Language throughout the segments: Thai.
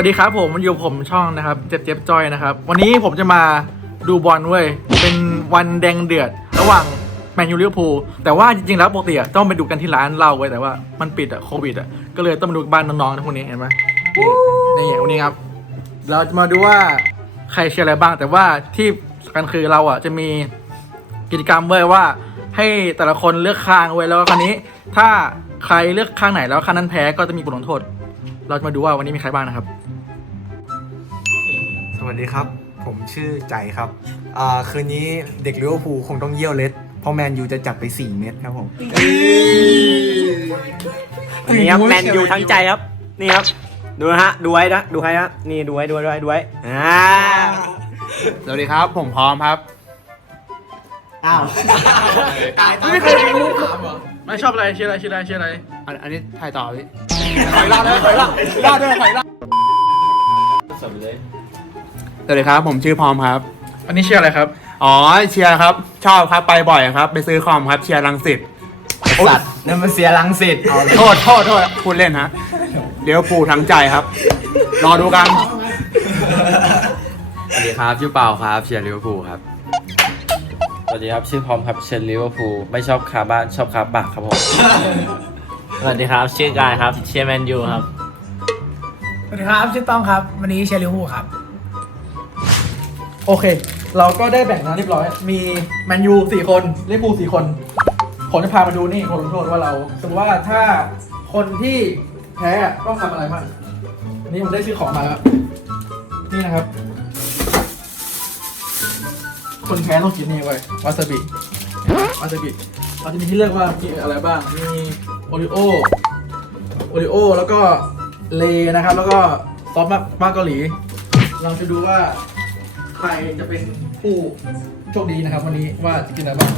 วัสดีครับผมมันอยู่ผมช่องนะครับ เจ็บเจ็บจอยนะครับ วันนี้ผมจะมาดูบอลเว้ย เป็นวันแดงเดือด ระหว่างแมนยูลิเวอร์พูลแต่ว่าจริงๆแล้วปกติอะต้องไปดูกันที่ร้านเราเว้ยแต่ว่ามันปิดอะโควิดอะก็เลยต้องมาดูบ้านน้องๆนะพวกนี้เห็นไหมนี่นี่วันนี้ครับ เราจะมาดูว่าใครเชียร์อะไรบ้าง แต่ว่าที่สำคัญคือเราอะจะมีกิจกรรมเว้ยว่า ให้แต่ละคนเลือกข้างเว้ยแล้วคราวนี้ ถ้าใครเลือกข้างไหนแล้วข้างนั้นแพ้ก็จะมีบทลงโทษ เราจะมาดูว่าวันนี้มีใครบ้างนะครับ สวัสดีครับ ผมชื่อใจครับอ่าคืนนี้เด็กลิเวอร์พูลคงต้องเยี่ยวเล็ดเพราะแมนยูจะจัดไป 4 เม็ดครับผมนี่ครับแมนยูทั้งใจครับ นี่ครับ ดูนะฮะ ดูไว้นะ ดูให้นะ นี่ดูไว้ดูไว้ดูไว้ดูไว้อ่าสวัสดีครับ ผมพร้อมครับ อ้าวไม่เคยรู้ไม่ชอบอะไรเชียร์อะไรเชียร์อะไรเชียร์อะไรอันอันนี้ถ่ายต่อพี่ถอยรอดเลยถอยรอดรอดด้วยถอยรอด สวัสดีครับผมชื่อพร้อมครับอันนี้เชียร์อะไรครับ อ๋อเชียร์ครับ ชอบครับไปบ่อยครับ ไปซื้อคอมครับเชียร์รังสิตสัตว์นั่นมันเสียลังสิตเอาโทษโทษโทษพูดเล่นฮะเดี๋ยวปูลทั้งใจครับ รอดูกันสวัสดีครับชื่อเปาครับเชียร์ลิเวอร์พูลครับสวัสดีครับชื่อพร้อมครับเชียร์ลิเวอร์พูลไม่ชอบคาบ้านชอบคาปากครับผมสวัสดีครับชื่อกายครับเชียร์แมนยูครับสวัสดีครับชื่อต้องครับ วันนี้เชียร์ลิเวอร์พูลครับ โอเค เราก็ได้แบ่งงานเรียบร้อย มีแมนยูสี่คนลิเวอร์พูลสี่คน ผมจะพามาดูนี่คนลงโทษว่าเราสมมติว่าถ้าคนที่แพ้ต้องทำอะไรบ้างนี่ผมได้ซื้อของมาแล้ว นี่นะครับ คนแพ้ต้องกินนี่ไว้วาซาบิวาซาบิเราจะมีที่เลือกว่ามีอะไรบ้าง มีโอริโอ โอริโอ แล้วก็เลนะครับ แล้วก็ซอสมะมะเกาหลี เราจะดูว่า ใครจะเป็นผู้โชคดีนะครับ วันนี้ว่าจะกินอะไรบ้าง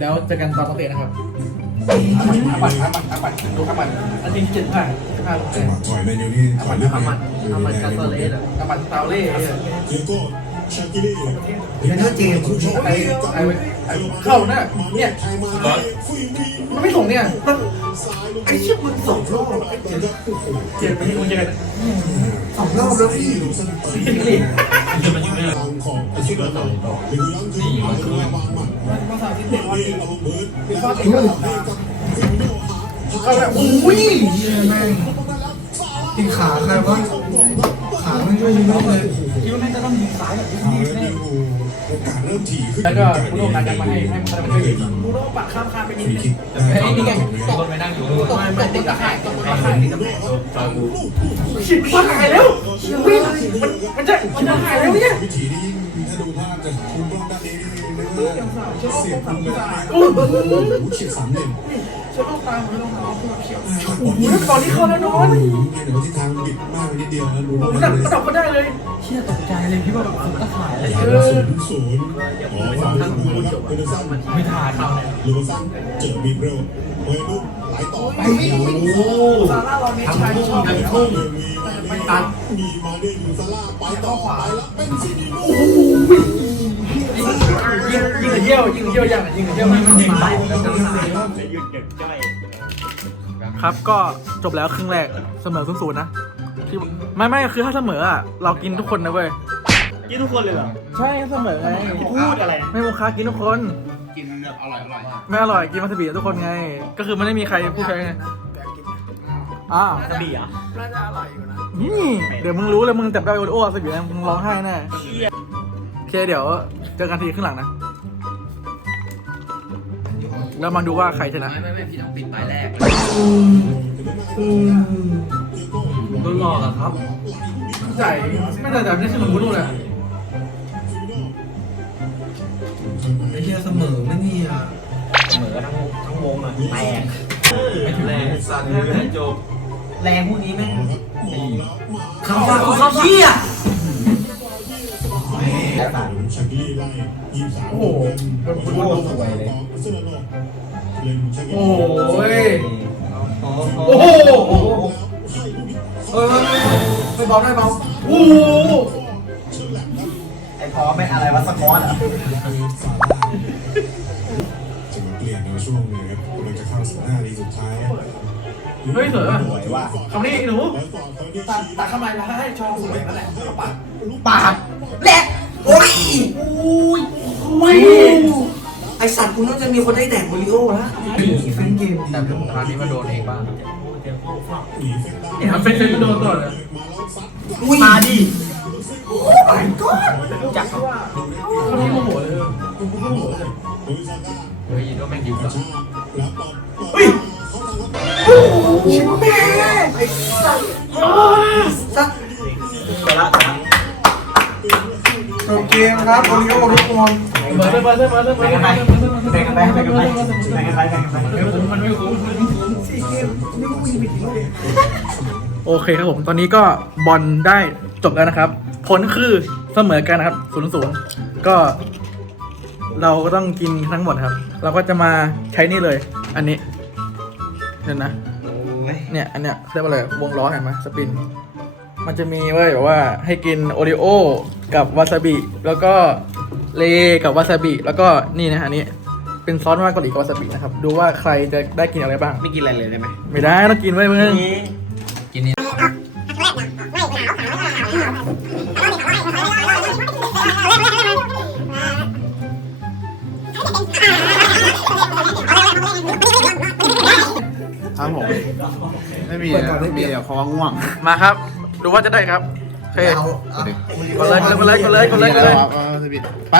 แล้วเจอกันตอนต้องเตะนะครับอาบัตอาบัตอาบัตดูอาบัตอันนี้เจ็ดห้าห้าลูกเตะถอยแมนยูนี่ถอาอบัยตเรื่องอาบัตอาบัตกาซาเลสอาบัตเตาเล่เกียโก้ชากิลี่เนอร์เจมส์ไอ้ไอ้ไอ้เข้าหน้าเนี่ยไทยมาได้คุยวีมันไม่ส่งเนี่ยมันซ้ายลง ไอ้เชี่ยมันสองรอบไอ้เจ็ดเจ็บไปที่มันเจอกันสองรอบแล้วพี่ลงเส้นไปนี่ทางของอาชีพเราหรือยังคือหมายถึงวางมัดเรียนเอาเบิร์ดเป็นข้อติดกับฟิโนหาเข้าแล้วอุ้ยแม่งตีขาใครวะขา ไม่ช่วยยิงเลยคิดว่าแม่งจะต้องยิงซ้ายแบบนี้เอาแล้วดูโอกาสเริ่มถี่ขึ้นแล้วก็ผู้ร่วมงานกันมาให้ให้มันได้ยิงบูโน่ปัดข้ามคานไปนิดฟรีนึงคิกไอ้นี่ไงตกไปนั่งอยู่ตกไปติดตะข่ายตกตะข่ายติดตะข่ายชิบมันหายแล้ววิ่งมันมันจะมันจะหายแล้วเนี่ยวิถีนี้ยิ่งถ้าดูภาพจะคุ้มกล้องด้านนี้นี่ไม่ว่าเสียงคุ้มเลยโอ้โหเฉียดสามเหลี่ยม ฉันต้องตามมันต้องหาผู้เขียวโอ้โหตอนนี้เข้าแล้วนอนเดี๋ยวที่ทางบิดมากไปนิดเดียวนะรู้มันดับมันดับก็ได้เลยเชี่ยตกใจเลยพี่ว่าแบบตะข่ายเออศูนย์ศูนย์อ๋อว่าทั้งคู่ครับเป็นสั้นไม่ทานเขาหรือว่าสั้นเจอบีบเร็วเฮ้ยลูกไหลต่อไปโอ้ซาร่าลอนเมชชัยชอบเลยทุ่มมีไม่ตัดมีมาเด้งซาร่าไปต่อขวาแล้วเป็นซินีโอ้โห ยิงยิงเยี่ยวยิงเยี่ยวยังยิงเยี่ยวมันยิงไปครับก็จบแล้วครึ่งแรกเสมอศูนย์ศูนย์นะที่ไม่ไม่คือถ้าเสมออะเรากินทุกคนนะเว้ยกินทุกคนเลยเหรอใช่เสมอไงพูดอะไรไม่โมคากินทุกคนกินอร่อยอร่อยไม่อร่อยกินวาซาบิทุกคนไง ก็คือมันไม่มีใครพูดใครไงอ้าวกระบี่เหรอน่าจะอร่อยอยู่นะนี่เดี๋ยวมึงรู้เลยมึงจับได้โอโอ้วาซาบินะมึงร้องไห้แน่ เคเดี๋ยวเจอกันทีข้างหลังนะ แล้วมาดูว่าใครชนะ ไม่ไม่พี่ต้องปิดป้ายแรกโดนหลอกอะครับใช่ไม่แต่แบบนี้คือหนูนู่นแหละไอ้เหี้ยเสมอไม่เนี่ยเหมือนทั้งทั้งวงอะแตกไม่ถึงแรงสั่นจบแรงพวกนี้แม่งคำว่าเขาเหี้ย ชักลี่ไล่ยี่สามโอ้โหมันมันมันสวยเลยโอ้ยโอ้โหเออไม่เบาไม่เบาโอ้โหไอ้พอไม่อะไรวะสกอตอะจะมาเปลี่ยนในช่วงนี้ครับกำลังจะเข้าสิบห้านาทีสุดท้ายเฮ้ยเสือสวยว่ะคำนี้หนูแล้วฟอร์ดเขาตัดตัดเข้ามาให้ชองสวยนั่นแหละปากปาก สัตว์กูน่าจะมีคนได้แดกโอริโอ้แล้วฟินเกมแต่ครั้งนี้มาโดนเองบ้างหนีเส้นได้เนี่ยเป็นเป็นโดนก่อนเลยมาแล้วซัดอุ้ยมาดิโอ้ยก็คนนี้โมโหเลยลุยซาก้าเฮ้ยยินว่าแม่งยิงสัตว์แล้วตบเฮ้ยชิบแม่ไอสัตว์สัตว์จบเกมครับโอริโอ้ทุกคน เบอร์เบอร์เบอร์เบอร์เบอร์เบอร์แบ่งกันไปแบ่งกันไปแบ่งกันไปแบ่งกันไปแบ่งกันไปมันไม่คุ้มสี่เกมนี่กูยิงไปกี่ลูกเองโอเคครับผมตอนนี้ก็บอลได้จบแล้วนะครับ ผลคือเสมอกันนะครับศูนย์ศูนย์ก็ เราก็ต้องกินทั้งหมดครับ เราก็จะมาใช้นี่เลย อันนี้เนี่ยนะ เนี่ยอันเนี้ยเรียกว่าอะไรวงล้อเห็นไหมสปิน มันจะมีไว้แบบว่าให้กินโอริโอกับวาซาบิแล้วก็ เลกับวาซาบิแล้วก็นี่นะอันนี้เป็นซอสมากกว่าอีกบวาซาบินะครับ ดูว่าใครจะได้กินอะไรบ้าง ไม่กินอะไรเลยได้ไหมไม่ได้ต้องกินไว้มึงครับผมไม่มีนะมีแต่เพราะว่าง่วงมาครับ ดูว่าจะได้ครับ โอเคกดเลยกดเลยกดเลยกดเลยกดเลย อาอาสบิดไป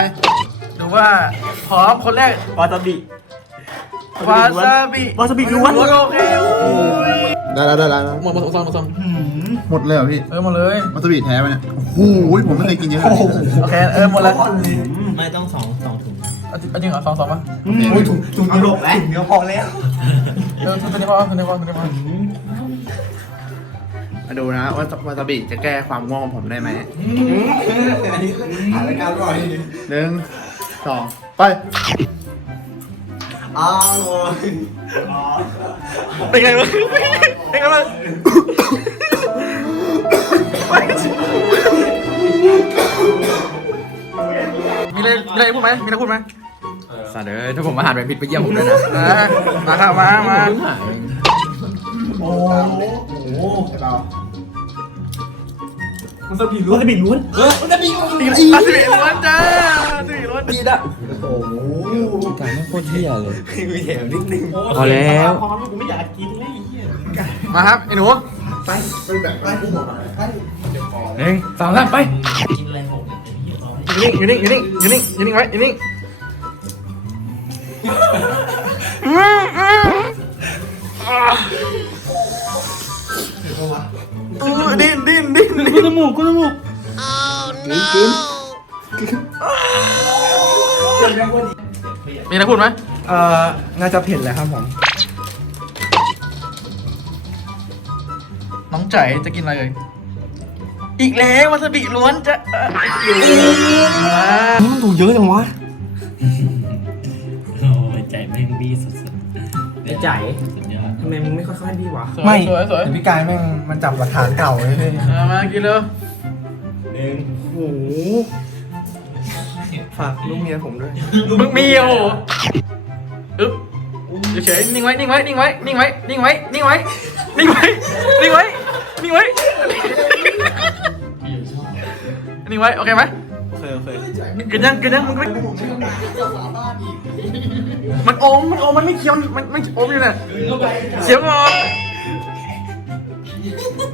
ดูว่าพร้อมคนแรกวาซาบิวาซาบิวาซาบิล้วน โอเคได้แล้วได้แล้วได้แล้วหมดหมดสองหมดสองหมดเลยเหรอพี่เออหมดเลยวาซาบิแท้ไหมเนี่ยโอ้โหผมไม่เคยกินเยอะขนาดนี้โอเคเออหมดแล้วไม่ต้องสองสองถุงเอาจริงเอาจริงเหรอสองสองป่ะโอ้ยถุงถุงเดียวแล้วถุงเดียวพอแล้วเออตัวนี้พอตัวนี้พอตัวนี้พอ มาดูนะว่าวาซาบิจะแก้ความง่วงของผมได้ไหมอันนี้หารายการก่อนหนึ่งสองไปอ้าวเป็นไงวะเป็นไงวะมีอะไรมีอะไรพูดไหมมีอะไรพูดไหมสัตว์เอ้ยถ้าผมมาหารแบบผิดไปเยี่ยมผมด้วยนะอะมาครับมามา โอ้โหเราวาซาบิล้วนวาซาบิล้วนอาสิล้วนจ้าอาสิล้วนดีดะการไม่โคตรเที่ยเลยมีแถมนิดนึงพอแล้วพร้อมกูไม่อยากกินเลยไอ้เหี้ยมาครับไอ้หนูไปไปแบบไปกูบอกไปหนึ่งสองสามไปอยู่นิ่งอยู่นิ่งอยู่นิ่งอยู่นิ่งอยู่นิ่งไว้อยู่นิ่งอืมอืม ดิ้นดิ้นจมูกกูจมูกมีอะไรพูดไหมเอ่อน่าจะเผ็ดแหละครับผมน้องใจจะกินอะไรเอ่ยอีกแล้ววาซาบิล้วนจะเอ่อมามันถูกเยอะจังวะโอ้ยใจแม่งบี้สุดๆไอ้ใจสุดยอดทำไมมึงไม่ค่อยๆดีวะสวยไม่สวยสวยแต่พี่กายแม่งมันจับหลักฐานเก่าเลยพี่มามากินเลยหนึ่งโอ้โหฝากลูกเมียผมด้วยมึงมีโอ้โหอึ๊บเฉยๆนิ่งไว้นิ่งไว้นิ่งไว้นิ่งไว้นิ่งไว้นิ่งไว้นิ่งไว้นิ่งไว้นิ่งไว้นิ่งไว้โอเคไหม โอเคโอเคกินยังกินยังมึงไม่มันอมมันอมมันไม่เคี้ยวมันไม่อมอยู่เนี่ยเสียงออก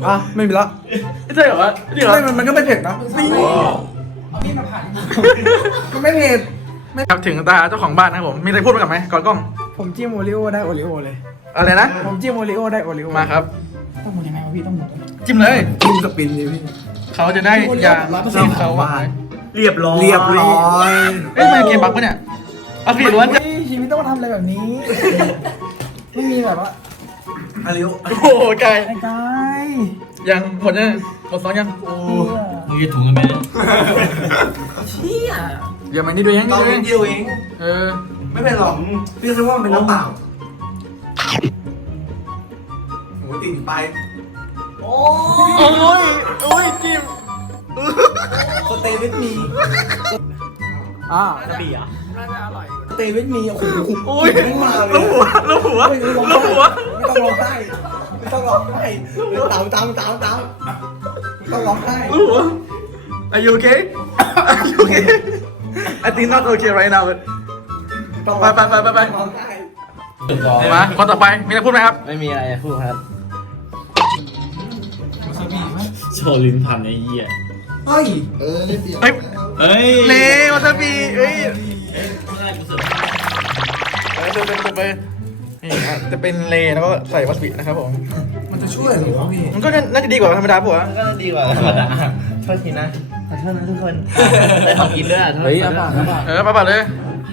อะไม่มีละใช่เหรอวะจริงเหรอไม่มันมันก็ไม่เผ็ดนะมันไม่เผ็ดครับถึงตาเจ้าของบ้านนะครับผมมีอะไรพูดมากับไหมก่อนกล้อง ผมจิ้มโอริโอได้โอริโอเลยอะไรนะผมจิ้มโอริโอได้โอริโอมาครับต้องหมุนยังไงวะพี่ต้องหมุนจิ้มเลยจิ้มสปินเลยพี่เขาจะได้ยางที่เขาว่า เรียบร้อยเรียบร้อยเอ้ยทำไมเกมบั๊กปะเนี่ยเอาสิล้วนจะเฮ้ยชีวิตต้องมาทำอะไรแบบนี้ ไม่มีแบบว่าอาริโอโอ้โหไกลไอ้กายยังหมดยังหมดสองยังมึงจะถุงกันไหมเนี่ยเชี่ยเดี๋ยวมันนี่ดูยังตอนนี่นิดเดียวเอง เออไม่เป็นหรอกพี่คิดว่ามันเป็นน้ำเปล่าโอ้ติดไปโอ้ เตย์วิทมีอ่ากระบี่อะน่าจะอร่อยอยู่นะเตเว่นมีโอ้โหโอ้ยไม่มาเลยลูกหัวลูกหัวไม่ต้องลูกหัวไม่ต้องร้องไห้ไม่ต้องร้องไห้ตามตามตามตามไม่ต้องร้องไห้ลูกหัว Are you okay Are you okay I think not okay right now ต้องไปไปไปไปไปร้องไห้มาคนต่อไปมีอะไรพูดไหมครับ ไม่มีอะไรจะพูดครับโชว์ลิ้นพันไอ้เหี้ย เฮ้ยเออเล่นเดียวเฮ้ย เฮ้ยเลวาซาบิเอ้ยไม่ได้กูเสิร์ฟเออจะเป็นจะเป็นนี่ครับจะเป็นเลแล้วก็ใส่วาซาบินะครับผม มันจะช่วยเหรอวะพี่มันก็น่าจะดีกว่าธรรมดาปะวะก็ดีกว่าธรรมดาโทษทีนะขอโทษนะทุกคนได้ของกินด้วยอะเฮ้ยเอาป่ะเอาป่ะเออปะปะเลย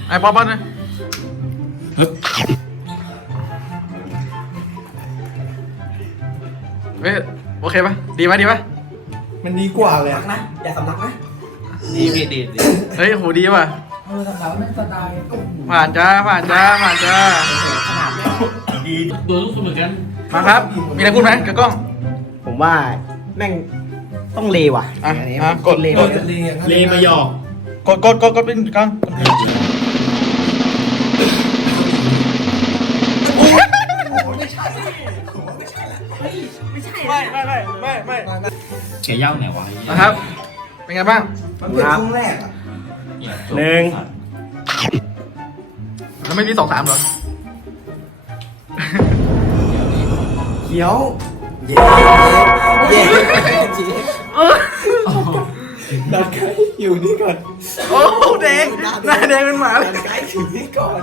ไอ้ป๊อปป๊อปเลยเฮ้ยโอเคปะดีไหมดีปะ มันดีกว่าเลยอะนะอย่าสำลักนะดีดีดีดีเฮ้ยโหดีป่ะเออสำหรับนั่นสไตล์โอ้โหผ่านจ้าผ่านจ้าผ่านจ้าดีโดนลูกคุณเหมือนกันมาครับ มีอะไรพูดไหมกับกล้องผมว่าแม่งต้องเลว่ะอะนนี้อะกดเลกดเลมาหยอก กดกดกดกดเป็นกล้อง เขียย่าไหนวะไอ้เหี้ยนะครับ เป็นไงบ้างมันเป็นช่วงแรกอะเนี่ยหนึ่ง แล้วไม่มีสองสามเหรอ เขียว เย้เย้ดัดไก่อยู่นี่ก่อนโอ้โหแดงหน้าแดงเป็นหมาเลยดัดไก่อยู่นี่ก่อน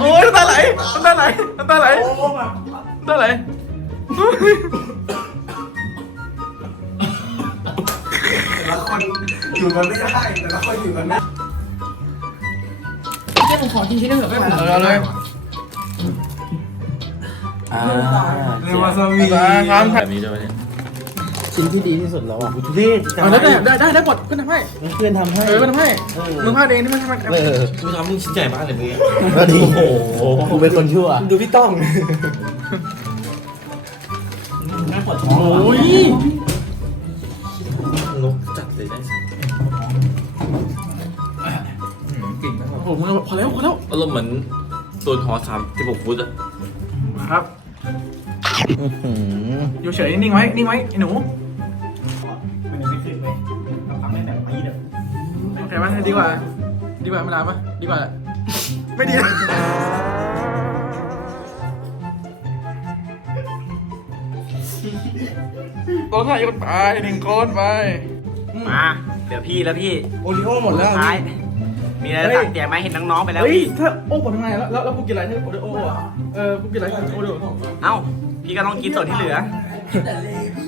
โอ้ยน้ำตา ไหลน้ำตาไหลน้ำตาไหลน้ำตาไหลแต่ละคนอยู่กันไม่ได้แต่ละคนอยู่กันไม่ได้เจ้าผมขอกินชิ้นนึงเถอะไม่ไหวเอาแล้วเลยอ่าเรียกว่าสวีทำแบบนี้ด้วยเนี่ย ชิ้นที่ดีที่สุดแล้วอะทุเรศเอาได้ได้ได้ได้หมดขึ้นทำให้เพื่อนทำให้ เออขึ้นทำให้มึงพลาดเองที่ไม่ทำให้เออกูทำมึงชิ้นใหญ่มากเลยมึงเนี่ยก็ดีโอ้โหกูเป็นคนชั่ว ดูพี่ต้องน่าปวดท้องโอ้ยนกจัดเลยได้สักโอ้โหมึงพอแล้วพอแล้วอารมณ์เหมือนโดนหอสามสิบหกฟุตอะครับอยู่เฉยนิ่งไว้นิ่งไว้ไอ้หนูมัน โอเคไหมดีกว่า ดีกว่าธรรมดาปะดีกว่า ไม่ดีนะต้องให้คนไปหนึ่งคนไป มาเดี๋ยวพี่แล้วพี่โอริโอหมดแล้วท้ายมีอะไรสั่งเดี๋ยวไหมเห็นน้องๆไปแล้วเฮ้ยพี่ถ้าโอ้ผมทำไงแล้วแล้วแล้วกูกินอะไรให้โอเดโออะเออกูกินอะไรให้โอเดโอเอ้าพี่ก็ต้องกินส่วนที่เหลือ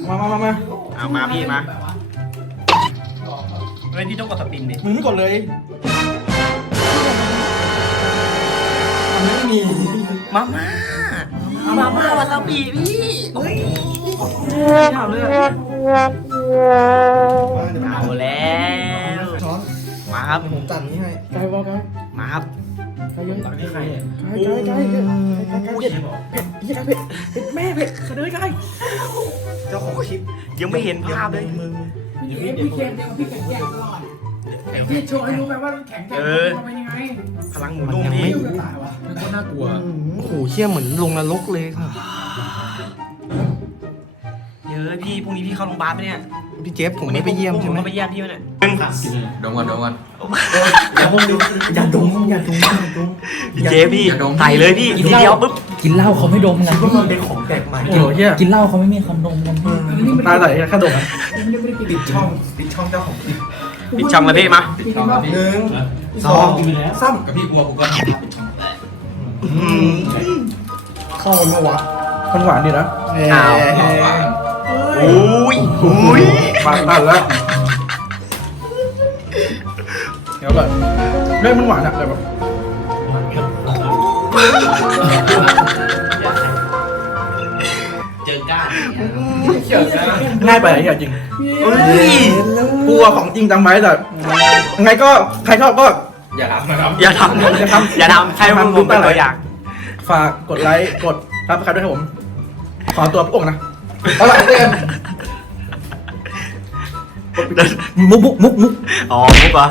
มามามามาเอามาพี่มา เฮ้ยพี่ต้องกดสปินดิมึงไม่กดเลยมันไม่มีมาม่ามาม่าวาซาบิพี่เฮ้ยเอาเลยเอาแล้วช้อนมาครับผมจัดนี้ให้ไกลบอกไกลมาครับไกลเยอะตักนี่ใครเนี่ยไกลไกลไกลไกลไกลเผ็ดเผ็ดยี่ไกลเผ็ดเผ็ดแม่เผ็ดเสนอไกลเจ้าของคลิปยังไม่เห็นภาพเลย พี่เอฟพี่เค็มเดี๋ยวพี่แข็งแกร่งตลอดพี่โชว์ให้รู้ไปว่าแข็งแกร่งมันเป็นยังไงพลังหมูนุ่มพี่ไม่ตายวะมันก็น่ากลัวโอ้โหเชี่ยเหมือนลงนรกเลยค่ะเยอะพี่พรุ่งนี้พี่เข้าโรงพยาบาลปะเนี่ยพี่เจฟผมไม่ไปเยี่ยมใช่ไหมไปเยี่ยมพี่วะเนี่ยดมก่อนดมก่อนอย่าดมอย่าดมอย่าดมอย่าดมพี่เจพี่ใส่เลยพี่อีกทีเดียวปุ๊บ กินเหล้าเขาไม่ดมกันก็มันเป็นของแปลกใหม่โอ้โหเฮียกินเหล้าเขาไม่มีคอนโดมกันตาไหลแค่ดมอะไม่ได้กินปิดช่องปิดช่องเจ้าของคลิปปิดช่องเลยพี่มาปิดช่องหนึ่งสองสามกับพี่กลัวกูก็เข้ากันปะวะมันหวานดีนะอ้าวอุ้ยอุ้ยหวานตัดแล้วเดี๋ยวแบบเรื่องมันหวานอะแต่แบบ เจอก้านง่ายไปอะเฮียจริงเฮ้ยกลัวของจริงจำไว้แต่ยังไงก็ใครชอบก็ อย่าทำนะครับ อย่าทำอย่าทำอย่าทำใช้ผมผมเป็นตัวอย่าง ฝากกดไลค์กดซับสไครต์ด้วยครับผม ขอตัวพระองค์นะเอาล่ะเต้นมุกมุกมุกมุกอ๋อมุกเหรอ